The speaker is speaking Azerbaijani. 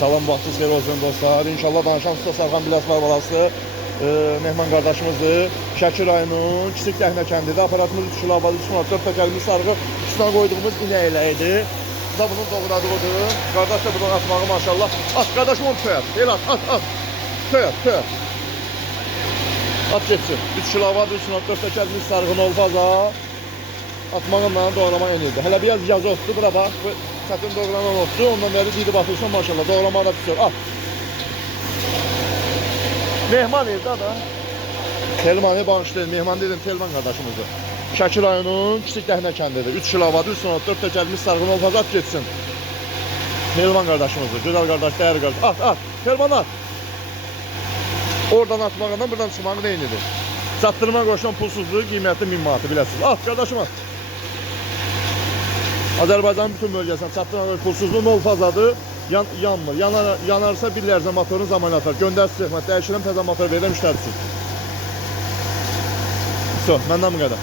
Salam, vaxtınız xeyir olsun dostlar. İnşallah danışan usta Sarxan Biləsvar balası Mehman qardaşımızdır. Şəki rayonunun Kiçik Dəhnə kəndidir. Aparatımız 3 kilo havalı 3 təkərli sarğı üstüne koyduğumuz inəyə idi. Bu da bunun doğradığıdır. Qardaş da buradan atmağı maşallah. At qardaşım onu töyət. El at. Töyət. At geçsin. 3 kilo havalı 3 təkərli sarğın olfaza. Atmağınla doğrama yenildi. Hələ biraz yazı otdu. Bura bax. Çətin doğranan otdu. Ondan beri didi batırsan maşallah. Doğrama da pişiyor. At. Mehman evdə da. Telmanı bağışlayın. Mehman dedim Telman qardaşımızdır. Şəki rayonunun Kiçik Dəhnə kəndidir. 3 kilovatı, 3 təkərli sarğın olfaz at geçsin. Telman qardaşımızdır. Gözəl qardaş, dəyərli qardaş. At. Telman at. Oradan atmağından buradan çıxmağı neyinidir? Çatdırma qoşulan pulsuzluğu qiyməti 1000 manatı biləsiniz. At qardaşım at. Azərbaycanın bütün bölgəsindən çatdırma pulsuzluğu nol fazadır. Yanmır. Yanarsa bir lərzə motorun zaman atar. Göndərsiz xidmət. Dəyişirəm təzə motor verirəm müştərisiz. Məndən bu qədər.